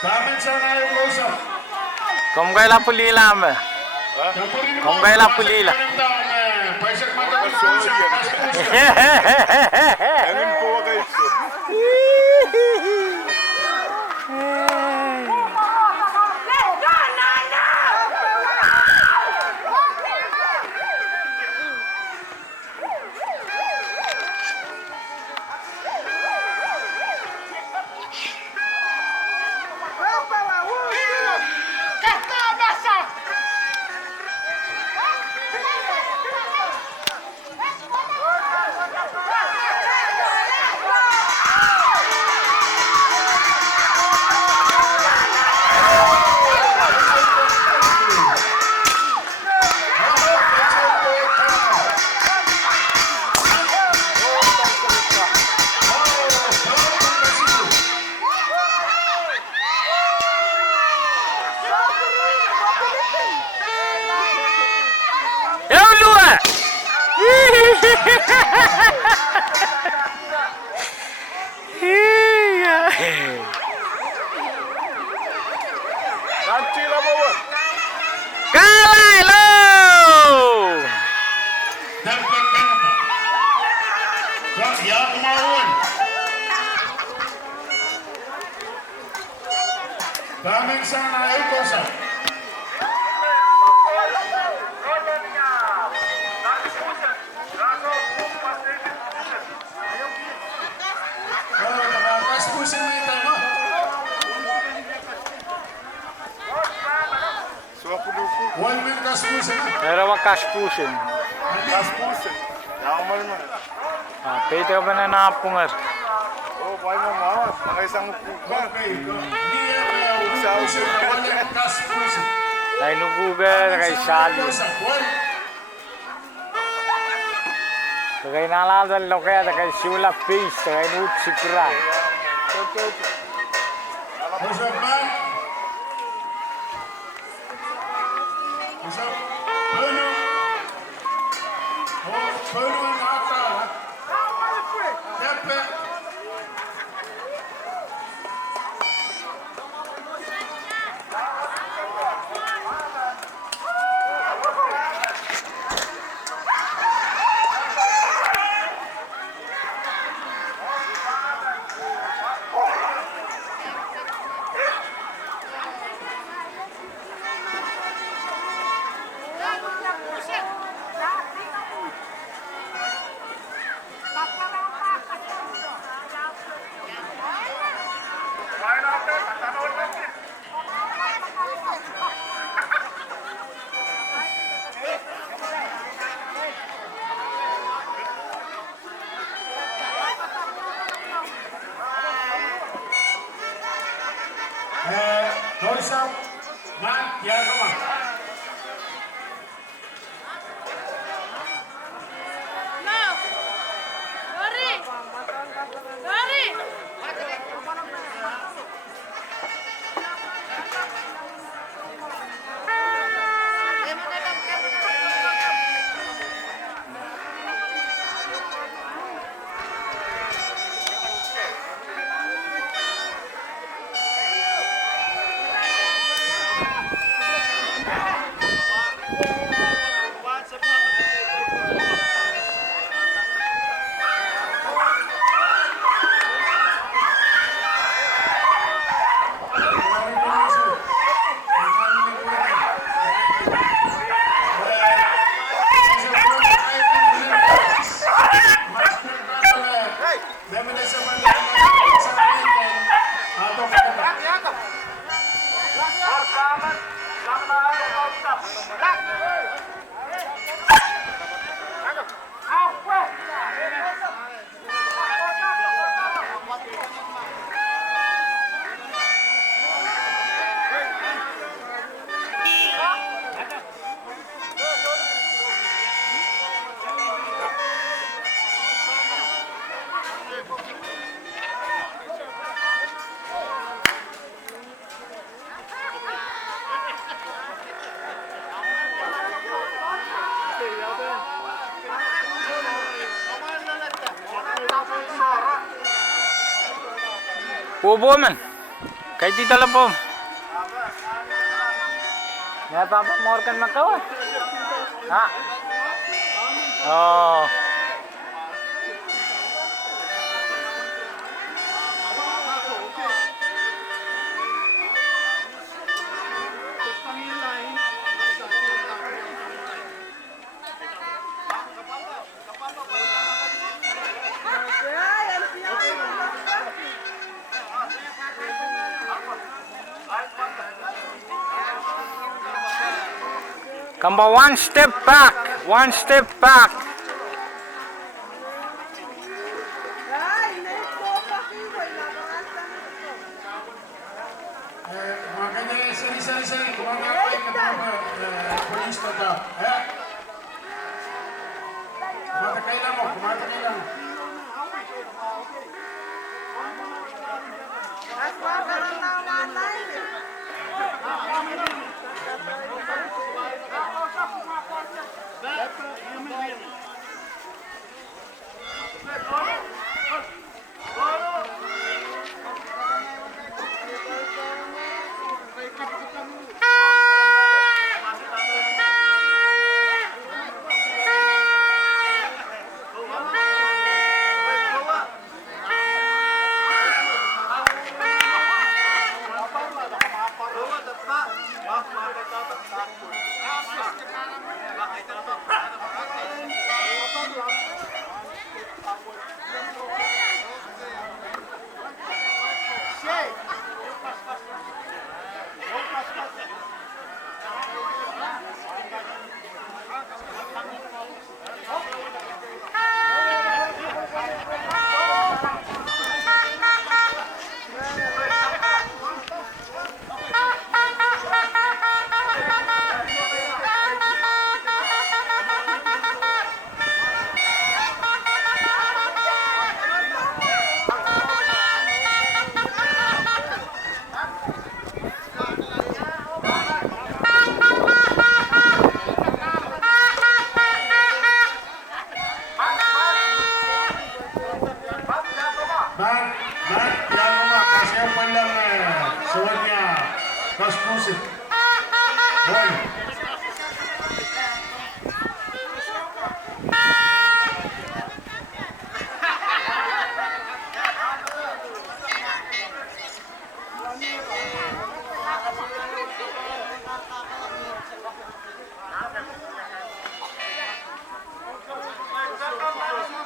Kom gaya pulila me. Kom gaya pulila. Woalin Pwihn Keisu. Kalai lo. Ya kemauan. Kami sana ikosa. Era uma kaspusin. Pwuhseng. Yang mana? Pwede ka ba na nakapungar? Oh, boy mo mawat. Nakaisang upukan. Tayo nubuga, kay Sally. Kay naladal lo kaya, kay Shula Face, kay Nut Sikra. Kousapw, man, wiahda. Woman. Kay Tito Lapom. Napapamor kan makawan. Ha? Oh. Come on, one step back. One step back. Makanya seri-seri kumakain ka polis na ka. Kumatakailan mo, kumatakailan.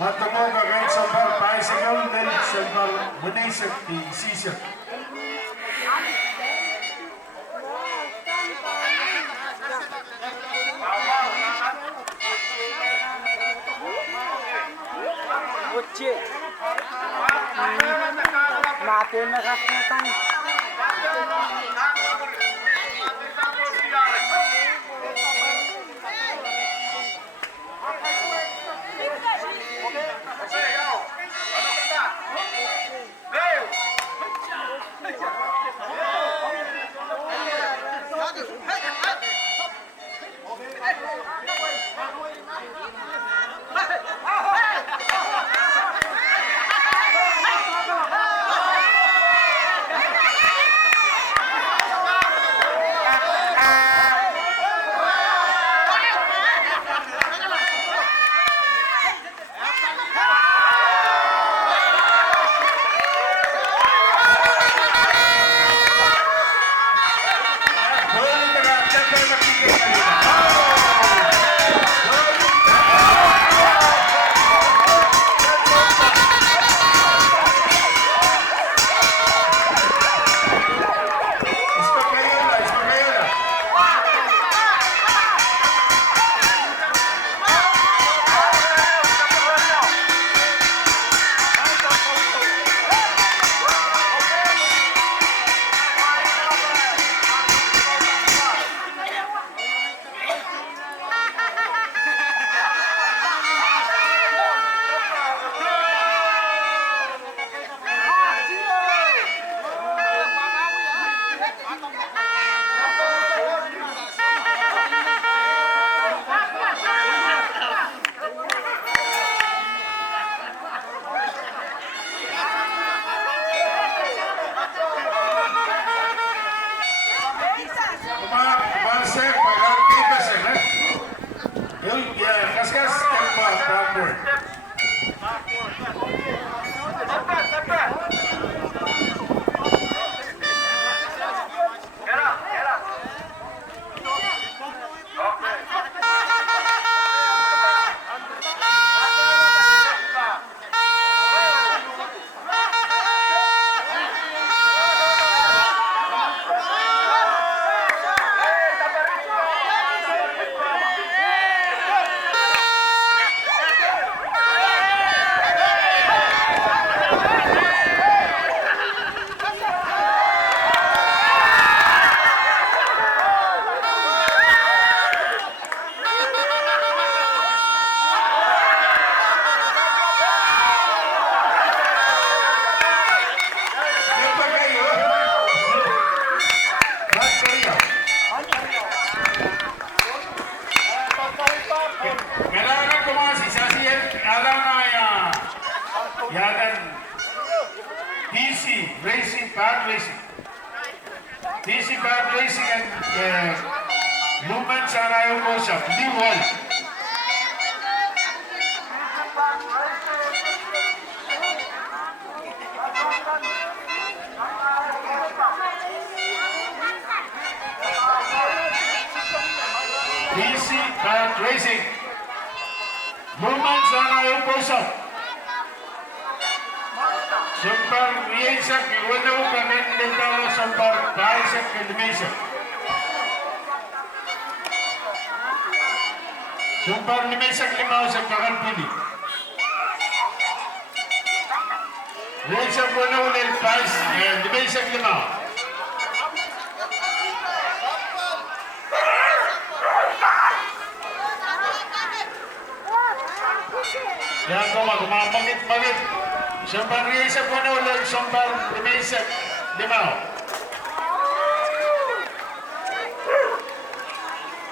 Matamo ka kahit sa bar, bicycle, then sa bar, Mandese, sisya. Uci. Mati na kasnetan. backward. Kelahngen komwahsi sasiyan alam na yadan DC racing park racing. DC park racing and movement sa rayo kousapw di Woal. DC park racing. Movement sa rayo kousapw. Sumpar wiahda iwanaw kanan detawa sumpar pwuhseng Mandese. Sumpar 5 sa parkapw. Wiahda Woalin Pwihn Keisu 5. Yan ko magmamagit-magit. Sumpar wiahda Woalin sumpar 5.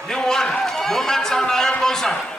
New one. Movement sa rayo kousapw.